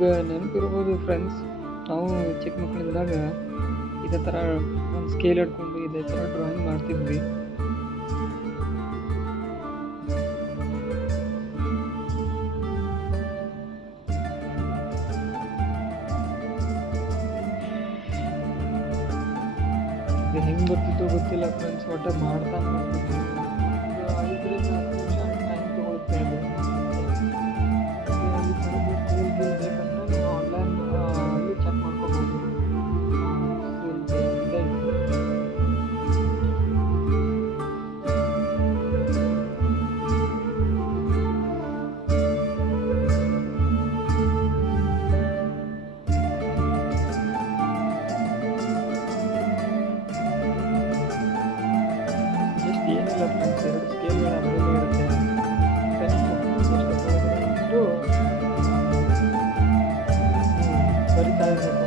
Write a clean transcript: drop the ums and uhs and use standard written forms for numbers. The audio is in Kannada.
ನಿಮ್ಗೆ ನೆನಪಿರ್ಬೋದು ಫ್ರೆಂಡ್ಸ್, ನಾವು ಚಿಕ್ಕ ಮಕ್ಕಳಿದ್ದಾಗ ಇದೇ ಥರ ಒಂದು ಸ್ಕೇಲ್ ಹಿಡ್ಕೊಂಡು ಇದೇ ಥರ ಡ್ರಾಯಿಂಗ್ ಮಾಡ್ತಿದ್ವಿ. ಇದು ಹೆಂಗೆ ಬರ್ತಿತ್ತೋ ಗೊತ್ತಿಲ್ಲ ಫ್ರೆಂಡ್ಸ್, ಒಟ್ಟು ಮಾಡ್ತಾನೆ ಮಾಡ್ತಿದ್ವಿ. ಇದು 5ರಿಂದ 10 ನಿಮಿಷ ಟೈಮ್ ತೊಗೊಳುತ್ತೆ. ಇದು ಈ ಥರದ್ದು ಸ್ಕೇಲ್ ಬೇಕಂದ್ರೆ ನೀವು ಆನ್ಲೈನ್ ಅಲ್ಲಿ ಚೆಕ್ ಮಾಡ್ಕೋಬೋದು. ಜಸ್ಟ್ ಏನಿಲ್ಲ ಫ್ರೆಂಡ್ಸ್, 2 ಸ್ಕೇಲ್ಗಳು ಅದರಲ್ಲೇ ಇರುತ್ತೆ. ಪೆನ್ಸಿಲ್ ಎಷ್ಟು ಬರಿತಾ ಇರಬೇಕು.